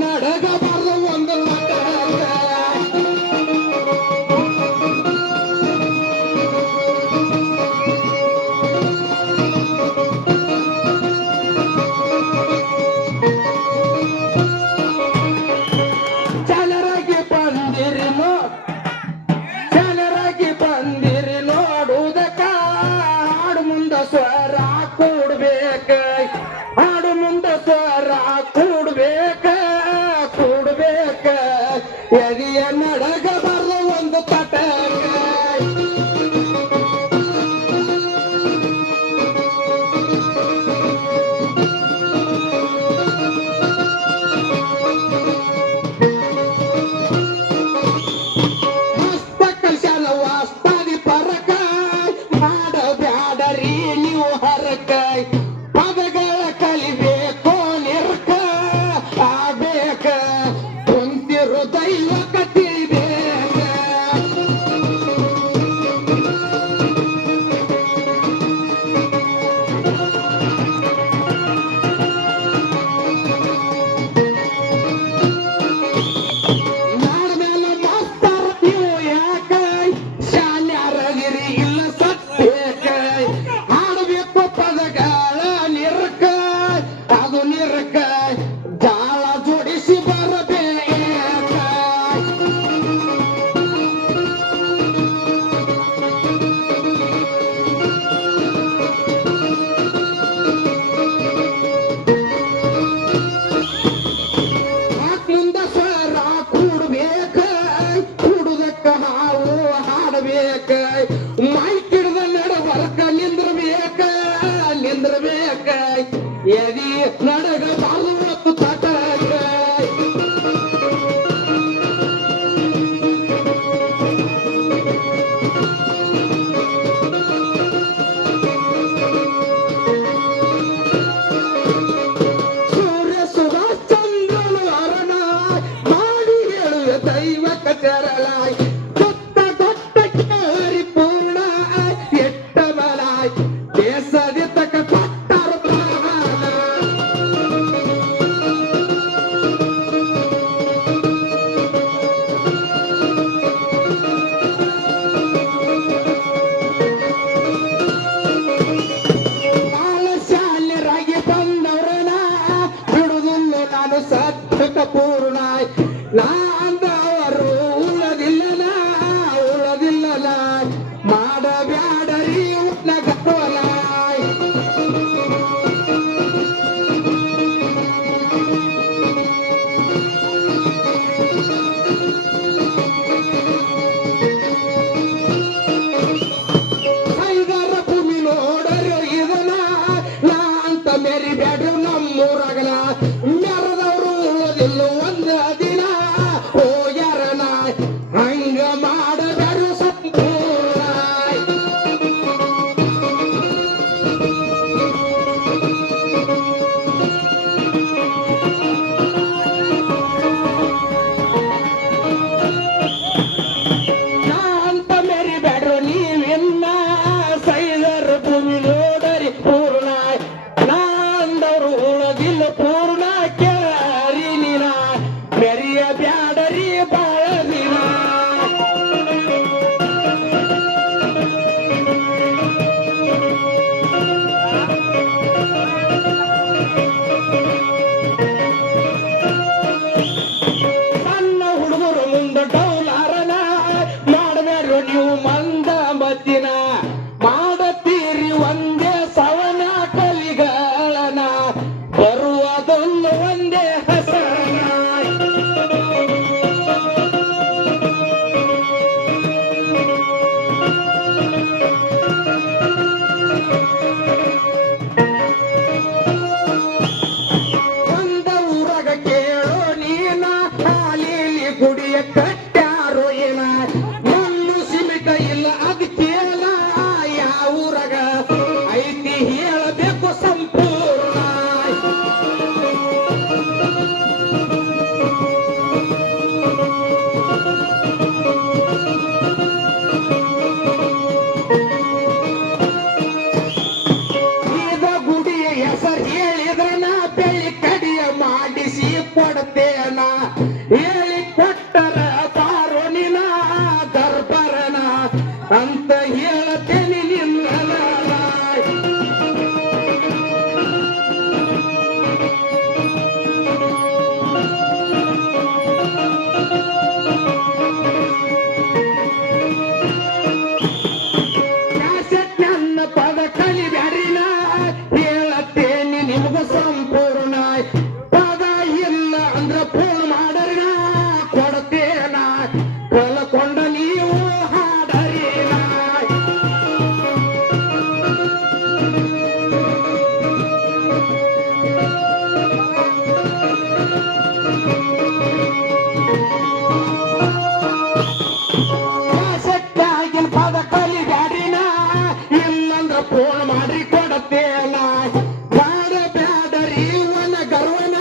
ನಡಗ ಬರ್ದ ಒಂದು ಜನರಾಗಿ ಬಂದಿರಿ ನೋಡುವುದಕ್ಕ ಹಾಡು ಮುಂದ ಸ್ವರ ಕೂಡ್ಬೇಕ ಹಾಡು ಮುಂದ ಸ್ವರ ಕೂಡ್ಬೇಕ ಎದಿಯ ನಡಗ ಬರ್ದ ಒಂದು ಪಟಕ ಮಸ್ತ ಕಲ್ಶಾಲ ವಾಸ್ತಾದಿ ಪರಕಾಯ್ ಮಾಡಬ್ಯಾಡರಿ ನೀವು ಹರಕಾಯ್ ಪದಗಳ ಕಲಿಬೇಕು ನಿರ್ಕ ಆಗಬೇಕ ಕುಂತಿರು ದೈವ ಕತಿಬೇಕ ನಾಡ ಮೇಲೆ ಮಾಸ್ತರ ನೀವು ಯಾಕಾಯ್ ಶಾನ್ಯಾರಗಿರಿ ಇಲ್ಲ ಸತ್ಯಕಾಯ್ ಹಾಡಬೇಕು ಪದಗಳ ನಿರ್ಕಾಯ್ ಅದು ನಿರ್ಕಾಯ್ ಜಾಳ ಜೋಡಿಸಿ ಬರಬೇಕಾಯ್ ಮುಂದ ಸ್ವರ ಕೂಡುದಕ್ಕ ಹಾವು ಹಾಡಬೇಕ ಮೈಕ್ ಹಿಡ್ದ ನಡಬರ್ಕ ನಿಂದ್ರಬೇಕ ಎದಿ ನಡಗ ಬಾಳುವತ್ತು ತಟಕ ಸೂರ್ಯ ಸುಭಾಷ್ ಚಂದ್ರನು ಅರಣ ಮಾಡಿ ಹೇಳುವ ದೈವಕ ತೆರಳಾಯ್ ದೊಡ್ಡ ಕೇರಿ ಪೂರ್ಣ ಎಟ್ಟ ಬಲಾಯ್ ದೇಶದಿ ತಕ ಕೊಟ್ಟರು ಪ್ರಾಣ ಶಾಲ್ಯರಾಗಿ ಬಂದವರನ ಬಿಡುವುದಿಲ್ಲ ನಾನು ಸತ್ಯಕ ಪೂರ್ಣ ನಾಂದವರು ಉಳದಿಲ್ಲ ಮಾಡಬ್ಯಾಡರಿ ನಗವಲಾಯ್ ಐದರ ಭೂಮಿ ನೋಡರು ಇದನ ನಾ ಅಂತ ಮೇರಿ ಬ್ಯಾಡ್ರು ನಮ್ಮೂರಗನ ಮೆರದವರು ಉಳದಿಲ್ಲ ಒಂದು ದಿನ ಹೋಗ್ಯಾರನ ಹಂಗ ಮಾಡಬ್ಯಾಡ್ರು ಸಂಪೂರ್ಣ ನಾ ಅಂತ ಮೇರಿ ಬ್ಯಾಡ್ರು ನೀವಿನ್ನ ಸೈದರ ಭೂಮಿ ನೋಡರಿ ಪೂರ್ಣ ನಾಂದವರು ಉಳದಿಲ್ಲ ಪೂರ್ಣ ಕೇಳರಿ ನೀನ ಮೆರಿಯ ಬ್ಯಾಡರಿ ಬಾಳ ದಿನ ಸಣ್ಣ ಹುಡುಗರು ಮುಂದ ಡೌಲಾರನ ಮಾಡಬೇಡ್ರು ನೀವು ಮಂದ ಮದ್ದಿನ ಮಾಡತೀರಿ ಒಂದೇ ಸವನ ಕಲಿಗಳನ ಬರುವುದೊಂದು ಒಂದೇ ಹಸನ ಒಂದ ಊರಾಗ ಕೇಳೋ ನೀನ ಹಾಲಿಲಿ ಗುಡಿಯ ಕಟ್ಟ್ಯಾರೋ ಏನ ಮಣ್ಣು ಸಿಮಿಟ ಇಲ್ಲ ಅದ್ ಕೇಳ ಯಾವ ಊರಾಗ ಐತಿ ಹೇಳಬೇಕು ಸಂಪೂರ್ಣ ಇದ ಗುಡಿಯ ಹೆಸರು ಹೇಳಿದ್ರ ನಾ ಬೆಳ್ಳಿ ಕಡಿಯ ಮಾಡಿಸಿ ಕೊಡ್ತೇನೆ ಕೊಡುತ್ತೇನ ಹೇಳಿ ಕೊಟ್ಟರ ಬಾರೋ ನಿನ ದರ್ಬರನ ಅಂತ ಹೇಳ್ತೇನೆ ನಿನ್ನ ನನ್ನ ಪದ ಕಲಿಬ್ಯಾರಿನ ಹೇಳತ್ತೇನೆ ನಿಮಗೂ ಸಂಪೂರ್ಣ ಪದ ಇಲ್ಲ ಅಂದ್ರ ಫೋನ್ ಮಾಡರಿನ ಕೊಡ್ತೇನ ಕಲ್ಕೊಂಡ ನೀವು ಹಾಡರಿನ ಸತ್ಯಾಗಿನ ಪದ ಕಲಿಬ್ಯಾರಿನ ಇಲ್ಲಂದ್ರ ಫೋನ್ ಮಾಡಿ ಕೊಡತ್ತೇನ ಬ್ಯಾಡ ಬ್ಯಾಡರಿ ವನ ಗರ್ವನ